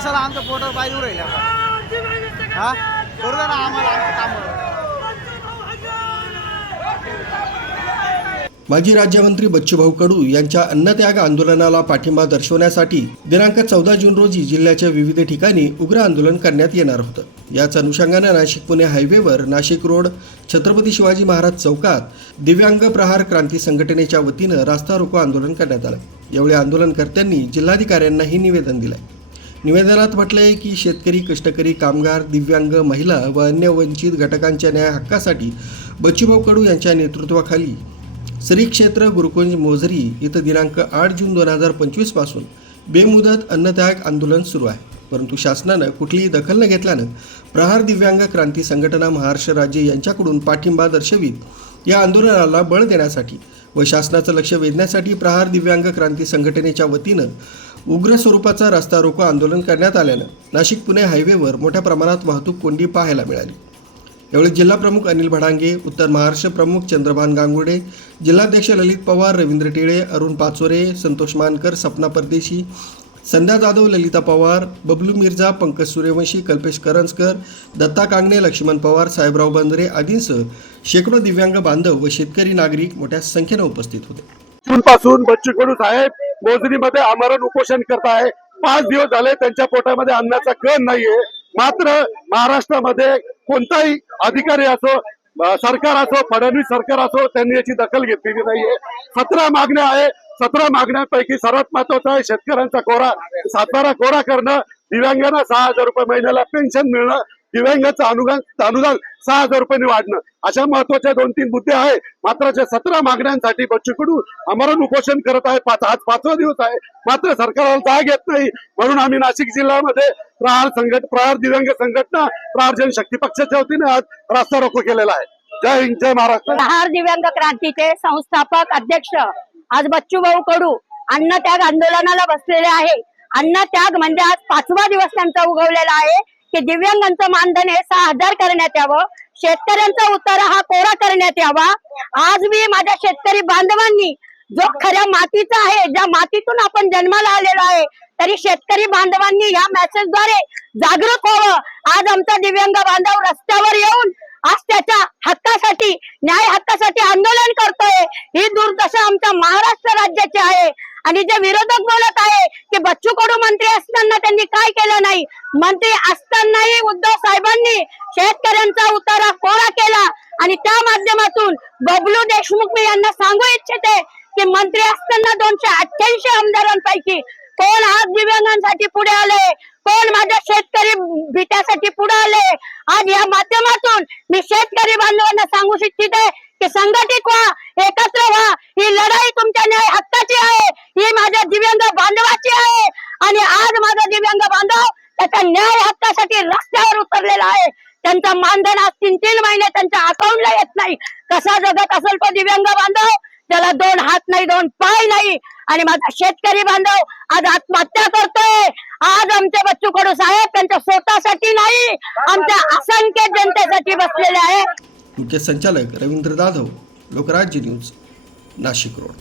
कशाला आमचं पोट पाहिजे राहिलं हा? करू द्या ना आम्हाला आमचं काम माजी राज्यमंत्री बच्चूभाऊ कडू यांच्या अन्नत्याग आंदोलनाला पाठिंबा दर्शवण्यासाठी दिनांक चौदा जून रोजी जिल्ह्याच्या विविध ठिकाणी उग्र आंदोलन करण्यात येणार होतं. याच अनुषंगानं नाशिक पुणे हायवेवर नाशिक रोड छत्रपती शिवाजी महाराज चौकात दिव्यांग प्रहार क्रांती संघटनेच्या वतीनं रास्ता रोको आंदोलन करण्यात आलं. यावेळी आंदोलनकर्त्यांनी जिल्हाधिकाऱ्यांनाही निवेदन दिलंय. निवेदनात म्हटलं आहे की शेतकरी कष्टकरी कामगार दिव्यांग महिला व अन्य वंचित घटकांच्या न्याय हक्कासाठी बच्चूभाऊ कडू यांच्या नेतृत्वाखाली श्री क्षेत्र गुरुकुंज मोझरी इथं दिनांक आठ जून दोन हजार पंचवीसपासून बेमुदत अन्नत्याग आंदोलन सुरू आहे. परंतु शासनानं कुठलीही दखल न घेतल्यानं प्रहार दिव्यांग क्रांती संघटना महाराष्ट्र राज्य यांच्याकडून पाठिंबा दर्शवित या आंदोलनाला बळ देण्यासाठी व शासनाचं लक्ष वेधण्यासाठी प्रहार दिव्यांग क्रांती संघटनेच्या वतीनं उग्र स्वरूपाचा रस्ता रोको आंदोलन करण्यात आल्यानं नाशिक पुणे हायवेवर मोठ्या प्रमाणात वाहतूक कोंडी पाहायला मिळाली. यावेळी जिल्हाप्रमुख अनिल भडांगे उत्तर महाराष्ट्र प्रमुख चंद्रभान गांगुडे जिल्हाध्यक्ष ललित पवार रवींद्र टिळे अरुण पाचोरे संतोष मानकर सपना परदेशी संध्या जाधव ललिता पवार बबलू मिर्झा पंकज सूर्यवंशी कल्पेश करंजकर दत्ता कांगणे लक्ष्मण पवार साहेबराव बंदरे आदींसह शेकडो दिव्यांग बांधव व शेतकरी नागरिक मोठ्या संख्येनं उपस्थित होते. मोजणीमध्ये आमरण उपोषण करत आहे पाच दिवस झाले त्यांच्या पोटामध्ये अन्नाचा कण नाहीये. मात्र महाराष्ट्रामध्ये कोणताही अधिकारी असो सरकार असो फडणवीस सरकार असो त्यांनी याची दखल घेतलेली नाहीये. सतरा मागण्या आहे. सतरा मागण्यांपैकी सर्वात महत्वाचं आहे शेतकऱ्यांचा कोरा. सातबारा कोरा करणं. दिव्यांगांना सहा हजार रुपये महिन्याला पेन्शन मिळणं. दिव्यांगाचं अनुदान अनुदान सहा हजार रुपयांनी वाढणं. अशा महत्त्वाच्या दोन तीन मुद्दे आहे मात्र ज्या सतरा मागण्यांसाठी बच्चू कडू आमरण उपोषण करत आहे. पाच आज पाचवा दिवस आहे. मात्र सरकारला जाग येत नाही. म्हणून आम्ही नाशिक जिल्ह्यामध्ये प्रहार संघट प्रहार दिव्यांग संघटना प्रहार जनशक्ती पक्षाच्या वतीने आज रास्ता रोको केलेला आहे. जय हिंद जय महाराष्ट्र. प्रहार दिव्यांग क्रांतीचे संस्थापक अध्यक्ष आज बच्चूभाऊ कडू अन्नत्याग आंदोलनाला बसलेले आहे. अन्नत्याग म्हणजे आज पाचवा दिवस त्यांचा उगवलेला आहे. की दिव्यांगांचं मानधन हे सहा हजार करण्यात यावं. शेतकऱ्यांचा उतारा हा कोरा करण्यात यावा. आज मी माझ्या शेतकरी बांधवांनी जो खऱ्या मातीचा आहे ज्या मातीतून आपण जन्माला आलेलो आहे तरी शेतकरी बांधवांनी या मेसेजद्वारे जागरूक व्हावं. आज आमचा दिव्यांग बांधव रस्त्यावर येऊन आज त्याच्या हक्कासाठी न्याय हक्कासाठी आंदोलन करतोय. ही दुर्दशा आमच्या महाराष्ट्र राज्याची आहे. आणि जे विरोधक बोलत आहे की बच्चू कडू मंत्री असताना त्यांनी काय केलं नाही? मंत्री असतानाही उद्धव साहेबांनी शेतकऱ्यांचा उतारा कोरा केला. आणि त्या माध्यमातून बबलू देशमुख मी यांना सांगू इच्छिते की मंत्री असताना दोनशे अठ्ठ्याऐंशी आमदारांपैकी कोण आज दिव्यांगांसाठी पुढे आले? कोण माझ्या शेतकरी भीत्यासाठी पुढे आले? आज या माध्यमातून मी शेतकरी बांधवांना सांगू इच्छिते की संघटित व्हा एकत्र व्हा. ही लढाई तुमच्या न्याय हक्काची आहे. ही माझ्या दिव्यांग बांधवाची आहे. आणि आज माझा दिव्यांग बांधव त्याच्या न्याय हक्कासाठी रस्त्यावर उतरलेला आहे. त्यांचा मानधन आज तीन तीन महिने त्यांच्या अकाउंटला येत नाही. कसा जगत असेल तो दिव्यांग बांधव? त्याला दोन हात नाही दोन पाय नाही. आणि माझा शेतकरी बांधव आज आत्महत्या करतोय. आज आमचे बच्चू कडू साहेब त्यांच्या स्वतःसाठी नाही आमच्या असंख्य जनतेसाठी बसलेले आहे. मुख्य संचालक रवींद्र जाधव लोकराज्य न्यूज नाशिक रोड.